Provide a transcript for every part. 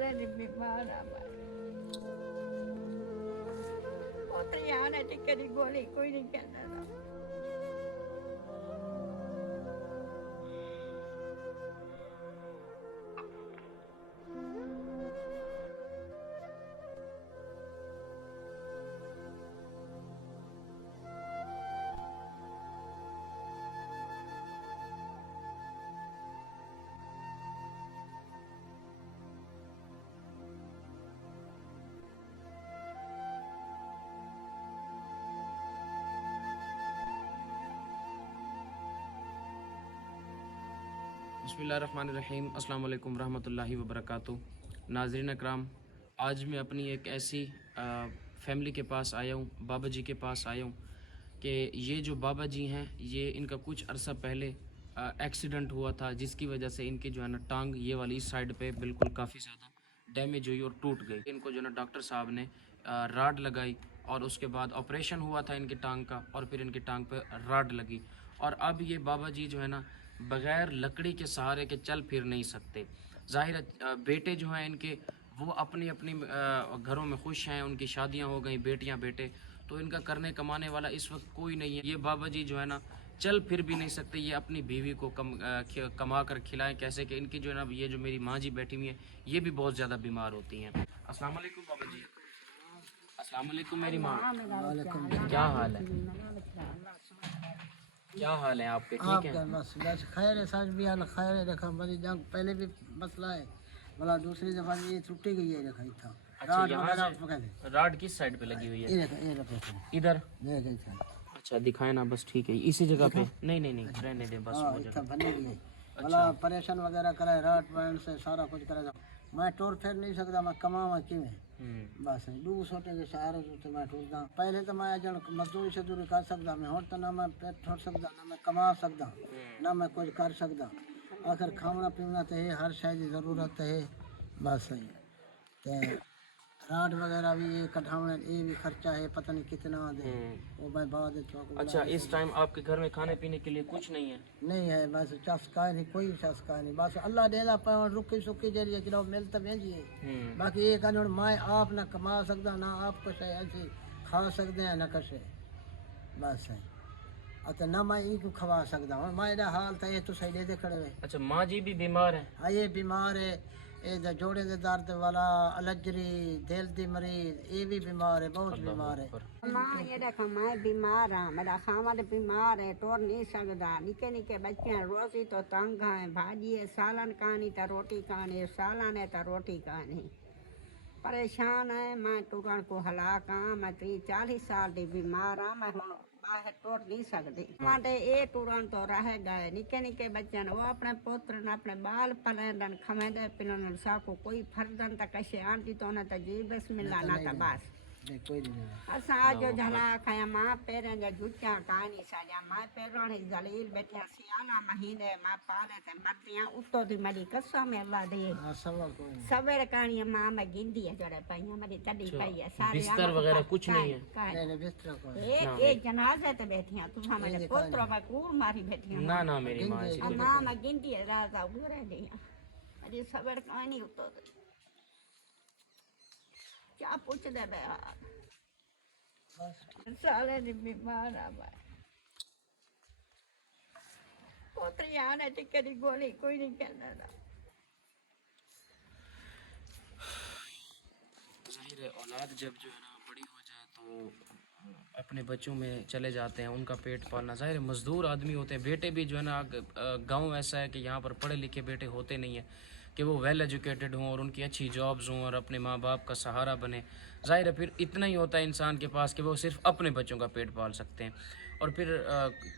साले दी बीमार आ मैं उतरी आने टिक्के दी गोली कोई नहीं कहना था बिस्मिल्लाहिर्रहमानिर्रहीम अस्सलाम वालेकुम रहमतुल्लाहि व बरकातुहू। नाज़रीन अकराम, आज मैं अपनी एक ऐसी फैमिली के पास आया हूँ, बाबा जी के पास आया हूँ कि ये जो बाबा जी हैं, ये इनका कुछ अरसा पहले एक्सीडेंट हुआ था, जिसकी वजह से इनकी जो है ना टांग ये वाली इस साइड पे बिल्कुल काफ़ी ज़्यादा डैमेज हुई और टूट गई। इनको जो है ना डॉक्टर साहब ने राड लगाई और उसके बाद ऑपरेशन हुआ था इनकी टांग का, और फिर इनकी टांग पे राड लगी। और अब ये बाबा जी जो है ना बग़ैर लकड़ी के सहारे के चल फिर नहीं सकते। ज़ाहिर है बेटे जो हैं इनके वो अपनी अपनी घरों में खुश हैं, उनकी शादियां हो गई, बेटियां बेटे, तो इनका करने कमाने वाला इस वक्त कोई नहीं है। ये बाबा जी जो है ना चल फिर भी नहीं सकते। ये अपनी बीवी को कमा कर खिलाएं कैसे कि इनकी जो है ना ये जो मेरी माँ जी बैठी हुई है ये भी बहुत ज़्यादा बीमार होती हैं। अस्सलाम वालेकुम बाबा जी। अस्सलाम वालेकुम मेरी माँ। क्या हाल है? क्या हाल है आपके? ठीक है? बस खैर है, सच भी हाल खैर है। देखा मेरी जंग पहले भी मसला है, बोला दूसरी दफा ये टूटी गई है। देखा था अच्छा, यहाँ से राड किस साइड पे लगी हुई है? इधर। अच्छा दिखाए ना, बस ठीक है, इसी जगह पे। नहीं नहीं नहीं, रहने दे बस वो जगह। बोला परेशान वगैरह करे, रात बैंड से सारा कुछ करे। मैं टूर फिर नहीं सकता, मैं कमावा किमें बस दू सोटे के सहारे तो मैं टूरदा। पहले तो मैं जन मजदूरी शजूरी कर सकता, मैं होर तो ना मैं पेट छोड़ सकता, ना मैं कमा सकता, ना मैं कुछ कर सकता। आखिर खाना पीना तो है, हर शय की ज़रूरत है। बस सही राड वगैरह भी ये कटावने ये भी खर्चा है, पता नहीं कितना दे वो मैं बाद। अच्छा, इस टाइम आपके घर में खाने पीने के लिए कुछ नहीं है? नहीं है, बस चस्का नहीं, कोई चस्का नहीं। बस अल्लाह देदा पाओ रुकी सुखी जरिए चलो मिल तो भेजी है। बाकी ये कहने मैं आप ना कमा सकता, ना आप कुछ ऐसे खा सकते हैं, ना कसे बस है। अच्छा ना मैं इनको खवा सकता हूँ, मेरा हाल था ये तो सही दे खड़े हुए। अच्छा, माँ जी भी बीमार है? हाँ ये बीमार है, ये जोड़े के दर्द वाला, अलर्जी, दिल दी मरीज, ये भी बीमार है, बहुत बीमार है। मां ये देखो मैं बीमार हाँ, मेरा खामद बीमार है, टोर नहीं सकता। निके निके बच्चे रोटी तो तंग हैं, भाजी है सालन कहानी तो रोटी कहानी, सालन है तो रोटी कहानी। परेशान है मैं, टुकन को हलाक हाँ। मैं 30-40 साल की बीमार हाँ, मैं हूँ बाहर टोर नहीं सकती। माटे ये टूरन तो रह गए, निके निके बच्चे वो अपने पुत्र ने अपने बाल पलेंदन खमेदे पिलन साको कोई फर्दन तक कशे आंटी तो न त जी बिस्मिल्लाह ना त बस असा जो झला खाया मां पेरें जा जुचा कहानी साजा मां पेरों ही जलील बैठा सियाना महीने मां पाले ते मरदियां उतो दी मरी कसम अल्लाह दे सवेरे कहानी मां मैं गिंदी है जड़े पईया मेरी तड़ी पई है सारे बिस्तर वगैरह कुछ नहीं है? नहीं बिस्तर को एक जनाजे ते बैठियां तू मेरे पुत्र में कूर मारी बैठियां। ना ना मेरी माँ ऐसी मां मैं गिंदी है रात उगरे दी अरे सवेरे कहानी उतो क्या पूछ दे बे साले दी बीमार आ मैं पोतरी आने टिक्के दी गोली कोई नहीं कहना था। ज़ाहिर है औलाद जब जो है ना बड़ी हो जाए तो अपने बच्चों में चले जाते हैं, उनका पेट पालना। ज़ाहिर है मज़दूर आदमी होते हैं, बेटे भी जो है ना गांव ऐसा है कि यहाँ पर पढ़े लिखे बेटे होते नहीं हैं कि वो वेल एजुकेटेड हों और उनकी अच्छी जॉब्स हों और अपने माँ बाप का सहारा बने। ज़ाहिर है फिर इतना ही होता है इंसान के पास कि वो सिर्फ अपने बच्चों का पेट पाल सकते हैं। और फिर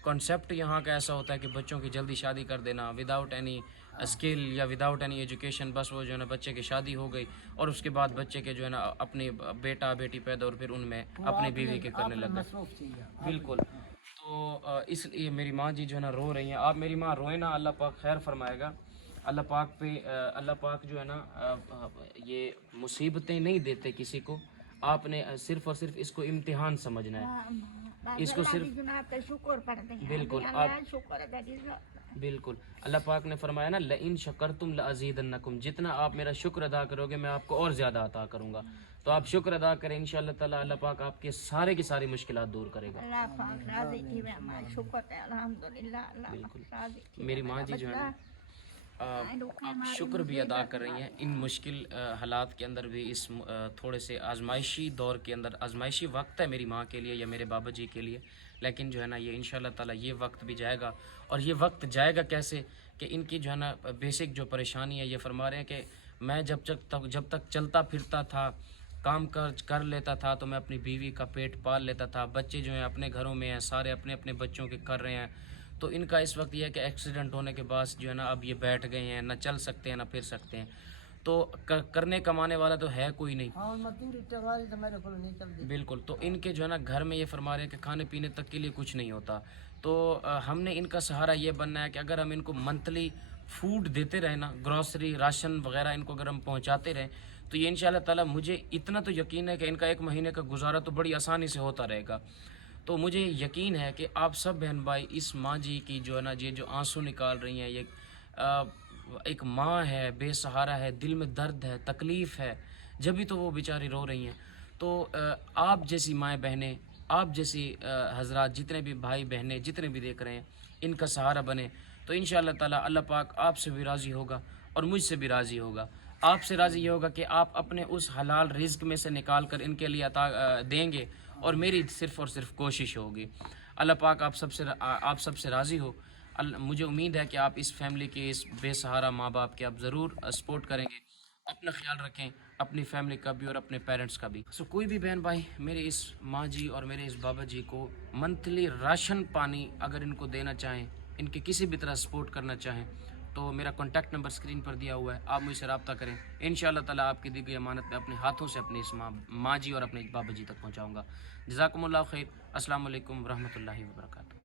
कॉन्सेप्ट यहाँ का ऐसा होता है कि बच्चों की जल्दी शादी कर देना विदाउट एनी स्किल या विदाउट एनी एजुकेशन। बस वो जो है ना बच्चे की शादी हो गई और उसके बाद बच्चे के जो है ना अपनी बेटा बेटी पैदा और फिर उनमें अपनी बीवी के करने लग गए। बिल्कुल। तो इसलिए मेरी माँ जी जो है ना रो रही हैं। आप मेरी माँ रोए ना, अल्लाह पाक खैर फरमाएगा। अल्लाह पाक पे अल्लाह पाक जो है ना ये मुसीबतें नहीं देते किसी को। आपने सिर्फ और सिर्फ इसको इम्तिहान समझना है, इसको सिर्फ शुक्र पढ़ते हैं। बिल्कुल। आप बिल्कुल, अल्लाह पाक ने फरमाया ना, लइन शकरतुम लअज़ीदन्नकुम, जितना आप मेरा शुक्र अदा करोगे मैं आपको और ज़्यादा अता करूँगा। तो आप शुक्र अदा करें, इंशाअल्लाह ताला अल्लाह पाक आपके सारे की सारी मुश्किलात दूर करेगा। अल्लाह पाक राजी थी मैं हमारा शुक्र है अल्हम्दुलिल्लाह अल्लाह बिल्कुल। पाक राजी थी मेरी माँ जी जो है ना, आप शुक्र भी अदा कर रही हैं इन मुश्किल हालात के अंदर भी, इस थोड़े से आजमाइशी दौर के अंदर। आजमाइशी वक्त है मेरी माँ के लिए या मेरे बाबा जी के लिए, लेकिन जो है ना ये इंशाल्लाह ताला ये वक्त भी जाएगा। और ये वक्त जाएगा कैसे कि इनकी जो है ना बेसिक जो परेशानी है, ये फरमा रहे हैं कि मैं जब तक चलता फिरता था, काम कर लेता था, तो मैं अपनी बीवी का पेट पाल लेता था। बच्चे जो हैं अपने घरों में हैं, सारे अपने अपने बच्चों के कर रहे हैं। तो इनका इस वक्त ये है कि एक्सीडेंट होने के बाद जो है ना अब ये बैठ गए हैं, ना चल सकते हैं ना फिर सकते हैं। तो करने कमाने वाला तो है कोई नहीं। हाँ मजदूरी टवारी तो मेरे को नहीं चलती। बिल्कुल। तो इनके जो है ना घर में ये फरमा रहे हैं कि खाने पीने तक के लिए कुछ नहीं होता। तो हमने इनका सहारा ये बनना है कि अगर हम इनको मंथली फूड देते रहें ना, ग्रॉसरी राशन वगैरह इनको अगर हम पहुँचाते रहें, तो ये इंशाल्लाह ताला मुझे इतना तो यकीन है कि इनका 1 महीने का गुजारा तो बड़ी आसानी से होता रहेगा। तो मुझे यकीन है कि आप सब बहन भाई इस माँ जी की जो है ना ये जो आंसू निकाल रही हैं, ये एक माँ है, बेसहारा है, दिल में दर्द है, तकलीफ़ है, जब भी तो वो बेचारी रो रही हैं। तो आप जैसी माएँ बहनें, आप जैसी हजरात, जितने भी भाई बहनें जितने भी देख रहे हैं, इनका सहारा बने। तो इंशाअल्लाह ताला अल्लाह पाक आपसे भी राज़ी होगा और मुझसे भी राज़ी होगा। आपसे राज़ी ये होगा कि आप अपने उस हलाल रिज़्क में से निकाल कर इनके लिए देंगे, और मेरी सिर्फ़ और सिर्फ कोशिश होगी। अल्लाह पाक आप सबसे राज़ी हो। मुझे उम्मीद है कि आप इस फैमिली के, इस बेसहारा माँ बाप के आप ज़रूर सपोर्ट करेंगे। अपना ख्याल रखें, अपनी फैमिली का भी और अपने पेरेंट्स का भी। सो कोई भी बहन भाई मेरे इस माँ जी और मेरे इस बाबा जी को मंथली राशन पानी अगर इनको देना चाहें, इनके किसी भी तरह सपोर्ट करना चाहें, तो मेरा कॉन्टैक्ट नंबर स्क्रीन पर दिया हुआ है, आप मुझसे रब्ता करें। इंशाअल्लाह ताला आपकी दी गई अमानत में अपने हाथों से अपने इस माँ जी और अपने बाबा जी तक पहुँचाऊँगा। जज़ाकुमुल्लाह खैर। अस्सलाम वालेकुम रहमतुल्लाहि व बरकातुहू।